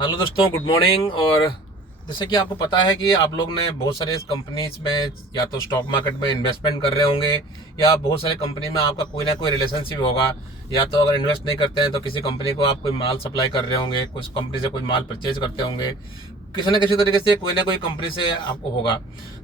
Hello दोस्तों, good morning. और जैसे कि आपको पता है कि आप लोग ने बहुत सारे कंपनीज में या तो स्टॉक मार्केट में इन्वेस्टमेंट कर रहे होंगे या बहुत सारे कंपनी में आपका कोई ना कोई रिलेशनशिप होगा। या तो अगर इन्वेस्ट नहीं करते हैं तो किसी कंपनी को आप कोई माल सप्लाई कर रहे होंगे, कुछ कंपनी से कोई माल परचेज करते होंगे, किसी न किसी तरीके से कोई ना कोई कंपनी से आपको होगा।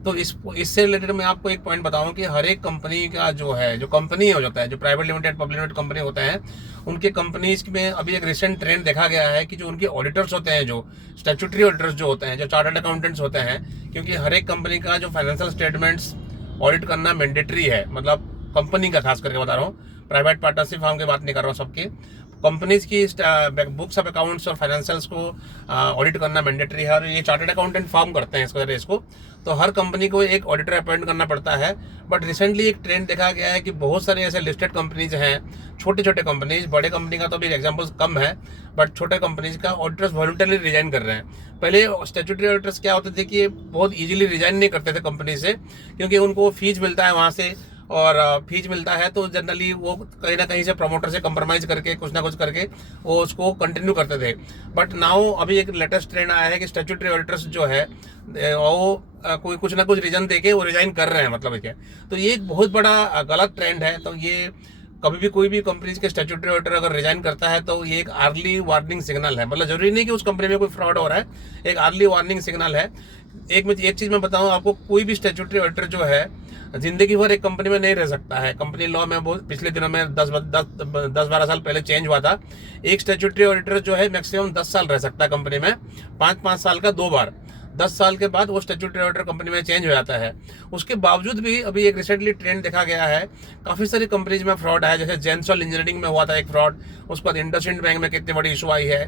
तो इससे रिलेटेड मैं आपको एक पॉइंट बताऊं कि हर एक कंपनी का जो कंपनी हो जाता है, जो private limited public limited company होते हैं, उनके कंपनीज में अभी एक रिसेंट ट्रेंड देखा गया है कि जो उनके ऑडिटर्स होते हैं, जो स्टैट्यूटरी ऑडिटर्स जो होते हैं, जो चार्टर्ड अकाउंटेंट्स होते हैं, क्योंकि हर एक कंपनी का जो फाइनेंशियल स्टेटमेंट्स ऑडिट करना मैंडेटरी है। मतलब कंपनी का खास करके बता रहा हूँ, प्राइवेट पार्टनरशिप फार्म की बात नहीं कर रहा हूँ, सबकी कंपनीज की बुक्स ऑफ अकाउंट्स और फाइनेंशियल्स को ऑडिट करना मैंडेटरी है। और ये चार्टर्ड अकाउंटेंट फॉर्म करते हैं इसको। तो हर कंपनी को एक ऑडिटर अपॉइंट करना पड़ता है। बट रिसेंटली एक ट्रेंड देखा गया है कि बहुत सारे ऐसे लिस्टेड कंपनीज हैं, छोटे छोटे कंपनीज, बड़े कंपनी का तो भी एग्जाम्पल्स कम है, बट छोटे कंपनीज का ऑडिटर्स वॉलंटरली रिजाइन कर रहे हैं। पहले स्टैट्यूटरी ऑडिटर्स क्या होते थे कि ये बहुत इजीली रिजाइन नहीं करते थे कंपनी से, क्योंकि उनको फीस मिलता है वहाँ से, और फीस मिलता है तो जनरली वो कहीं ना कहीं से प्रमोटर से कंप्रोमाइज करके कुछ ना कुछ करके वो उसको कंटिन्यू करते थे। बट नाउ अभी एक लेटेस्ट ट्रेंड आया है कि स्टैट्यूटरी ऑडिटर्स जो है वो कोई कुछ ना कुछ रीजन देके वो रिजाइन कर रहे हैं, मतलब क्या। तो ये एक बहुत बड़ा गलत ट्रेंड है। तो ये कभी भी कोई भी कंपनीज के स्टैट्यूटरी ऑडिटर अगर रिजाइन करता है तो ये एक अर्ली वार्निंग सिग्नल है। मतलब जरूरी नहीं कि उस कंपनी में कोई फ्रॉड हो रहा है, एक अर्ली वार्निंग सिग्नल है। एक चीज मैं बताऊं आपको, कोई भी स्टैट्यूटरी ऑडिटर जो है जिंदगी भर एक कंपनी में नहीं रह सकता है। कंपनी लॉ में बहुत पिछले दिनों में 10-12 साल पहले चेंज हुआ था। एक स्टैट्यूटरी ऑडिटर जो है मैक्सिमम 10 साल रह सकता है कंपनी में, 5-5 साल का 2 बार। 10 साल के बाद वो स्टैट्यूटरी ऑडिटर कंपनी में चेंज हो जाता है। उसके बावजूद भी अभी एक रिसेंटली ट्रेंड देखा गया है, काफ़ी सारी कंपनीज में फ्रॉड है। जैसे जेंसॉल इंजीनियरिंग में हुआ था एक फ्रॉड, उसके बाद इंडसइंड बैंक में कितनी बड़ी इशू आई है।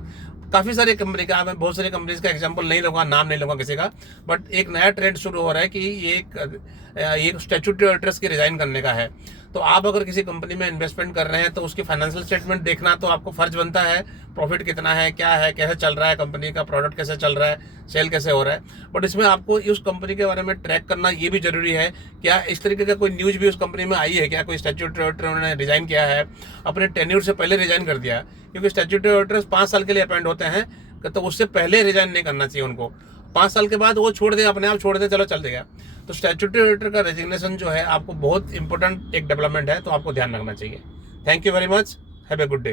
काफ़ी सारी कंपनी का, मैं बहुत सारी कंपनीज का एग्जांपल नहीं लूँगा, नाम नहीं लूँगा किसी का, बट एक नया ट्रेंड शुरू हो रहा है कि ये स्टैट्यूटरी ऑडिटर्स के रिजाइन करने का है। तो आप अगर किसी कंपनी में इन्वेस्टमेंट कर रहे हैं तो उसकी फाइनेंशियल स्टेटमेंट देखना तो आपको फर्ज बनता है। प्रॉफिट कितना है, क्या है, कैसे चल रहा है कंपनी का, प्रोडक्ट कैसे चल रहा है, सेल कैसे हो रहा है। बट इसमें आपको उस कंपनी के बारे में ट्रैक करना ये भी जरूरी है। क्या इस तरीके का कोई न्यूज भी उस कंपनी में आई है, क्या कोई स्टैट्यूटरी ऑडिटर उन्होंने रिजाइन किया है, अपने टेन्योर से पहले रिजाइन कर दिया। क्योंकि स्टैट्यूटरी ऑडिटर्स 5 साल के लिए अपॉइंट होते हैं, तो उससे पहले रिजाइन नहीं करना चाहिए उनको। 5 साल के बाद वो छोड़ दे, अपने आप छोड़ दे, चलो चल देगा। तो स्टैट्यूटरी ऑडिटर का रेजिग्नेशन जो है आपको बहुत इंपॉर्टेंट एक डेवलपमेंट है, तो आपको ध्यान रखना चाहिए। Thank you very much, have a good day.